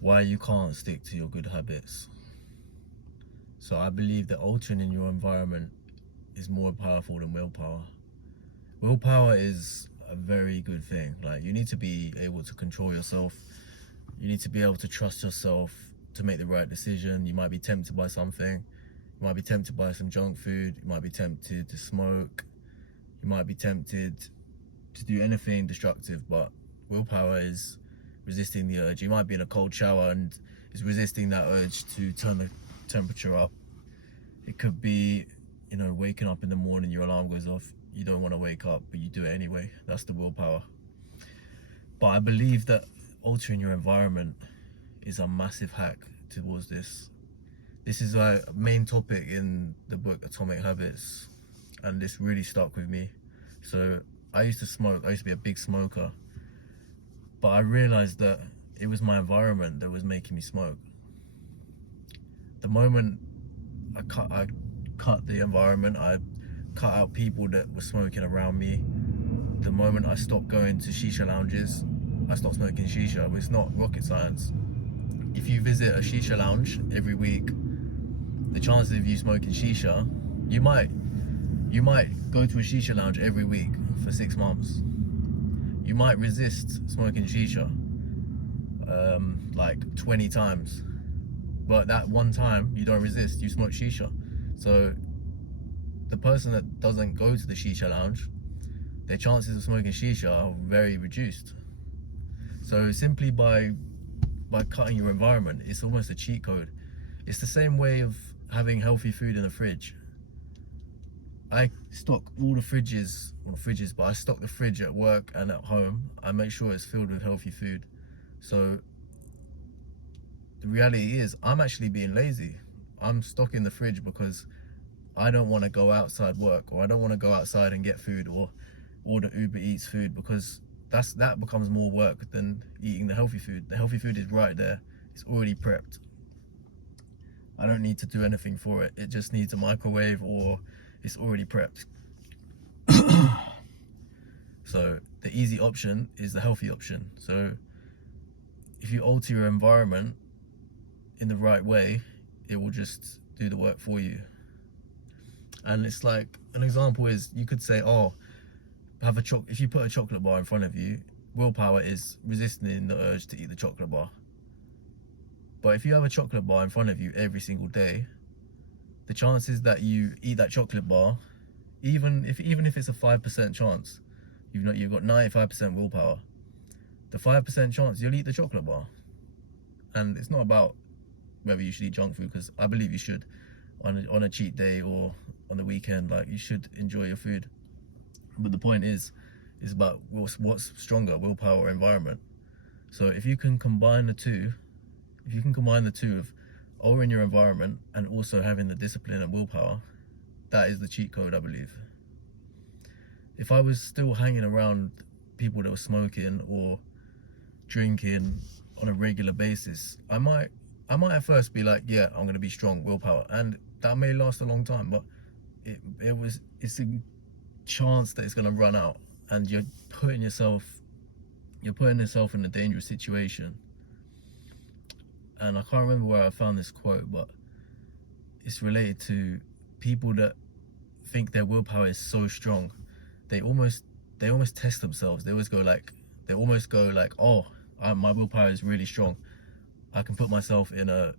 why you can't stick to your good habits. So I believe that altering in your environment is more powerful than willpower. Willpower is a very good thing. Like, you need to be able to control yourself. You need to be able to trust yourself to make the right decision. You might be tempted by something. You might be tempted by some junk food. You might be tempted to smoke. You might be tempted to do anything destructive, but willpower is resisting the urge. You might be in a cold shower and it's resisting that urge to turn the temperature up. It could be, waking up in the morning, your alarm goes off, you don't want to wake up, but you do it anyway. That's the willpower. But I believe that altering your environment is a massive hack towards this. This is a main topic in the book Atomic Habits, and this really stuck with me. So I used to smoke. I used to be a big smoker, but I realized that it was my environment that was making me smoke. The moment I cut the environment, I cut out people that were smoking around me. The moment I stopped going to shisha lounges, I stopped smoking shisha. But it's not rocket science. If you visit a shisha lounge every week, the chances of you smoking shisha, you might go to a shisha lounge every week for 6 months. You might resist smoking shisha like 20 times, but that one time you don't resist, you smoke shisha. So the person that doesn't go to the shisha lounge, their chances of smoking shisha are very reduced. So simply by cutting your environment, it's almost a cheat code. It's the same way of having healthy food in the fridge. I stock all the fridges, but I stock the fridge at work and at home. I make sure it's filled with healthy food. So the reality is, I'm actually being lazy. I'm stocking the fridge because I don't want to go outside work, or I don't want to go outside and get food or order Uber Eats food, because that becomes more work than eating the healthy food. The healthy food is right there. It's already prepped. I don't need to do anything for it. It just needs a microwave, or it's already prepped. So the easy option is the healthy option. So if you alter your environment in the right way, it will just do the work for you. And it's like, an example is, you could say, oh, if you put a chocolate bar in front of you, willpower is resisting the urge to eat the chocolate bar. But if you have a chocolate bar in front of you every single day, the chances that you eat that chocolate bar, even if it's a 5% chance, you've got 95% willpower. The 5% chance you'll eat the chocolate bar. And it's not about whether you should eat junk food, because I believe you should on a cheat day or on the weekend. Like, you should enjoy your food. But the point is about what's stronger, willpower or environment. So if you can combine the two of altering your environment and also having the discipline and willpower, that is the cheat code, I believe. If I was still hanging around people that were smoking or drinking on a regular basis, I might at first be like, yeah, I'm gonna be strong, willpower, and that may last a long time, but it's a chance that it's gonna run out, and you're putting yourself in a dangerous situation. And I can't remember where I found this quote, but it's related to people that think their willpower is so strong. They almost test themselves. They almost go like, oh, my willpower is really strong. I can put myself in a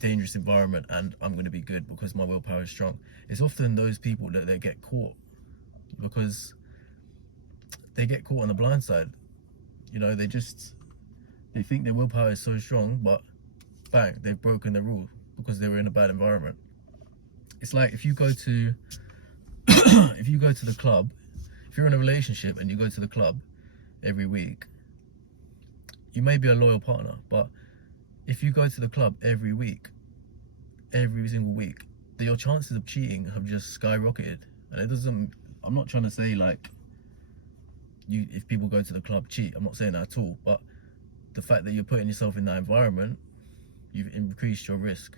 dangerous environment and I'm going to be good because my willpower is strong. It's often those people that they get caught, because they get caught on the blind side. They think their willpower is so strong, but bang, they've broken the rule because they were in a bad environment. It's like if you go to the club, if you're in a relationship and you go to the club every week, you may be a loyal partner, but if you go to the club every single week, your chances of cheating have just skyrocketed. And I'm not trying to say like, if people go to the club cheat, I'm not saying that at all, but the fact that you're putting yourself in that environment, you've increased your risk.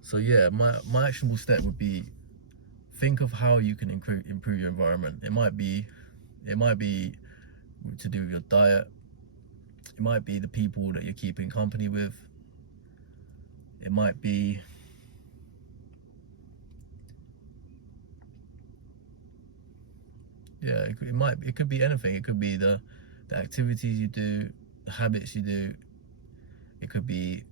So yeah, my actionable step would be, think of how you can improve your environment. It might be to do with your diet, It might be the people that you're keeping company with. It might be it could be anything. It could be the activities you do, the habits you do. It could be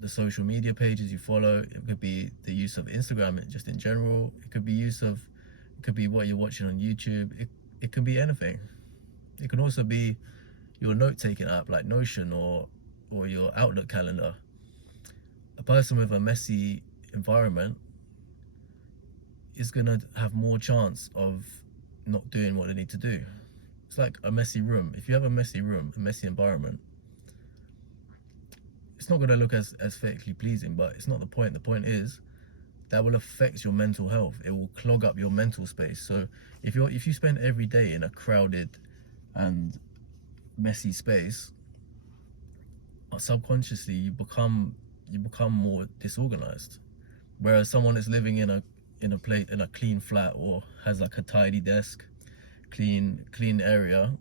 the social media pages you follow. It could be the use of Instagram just in general. It could be what you're watching on YouTube. It could be anything. It can also be your note-taking app like Notion or your Outlook calendar. A person with a messy environment is gonna have more chance of not doing what they need to do. It's like a messy room. If you have a messy room, a messy environment, it's not gonna look as aesthetically pleasing, but it's not the point. The point is that will affect your mental health. It will clog up your mental space. So if you spend every day in a crowded and messy space, subconsciously you become more disorganized. Whereas someone that's living in a clean flat or has like a tidy desk, clean area,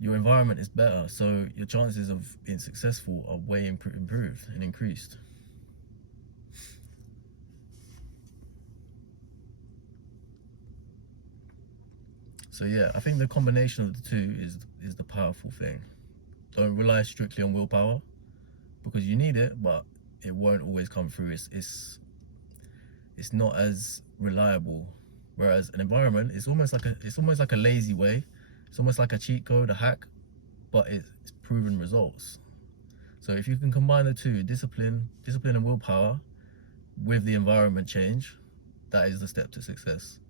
your environment is better, so your chances of being successful are way improved and increased. So yeah, I think the combination of the two is the powerful thing. Don't rely strictly on willpower, because you need it, but it won't always come through. It's not as reliable. Whereas an environment is almost like a lazy way. It's almost like a cheat code, a hack, but it's proven results. So if you can combine the two, discipline and willpower, with the environment change, that is the step to success.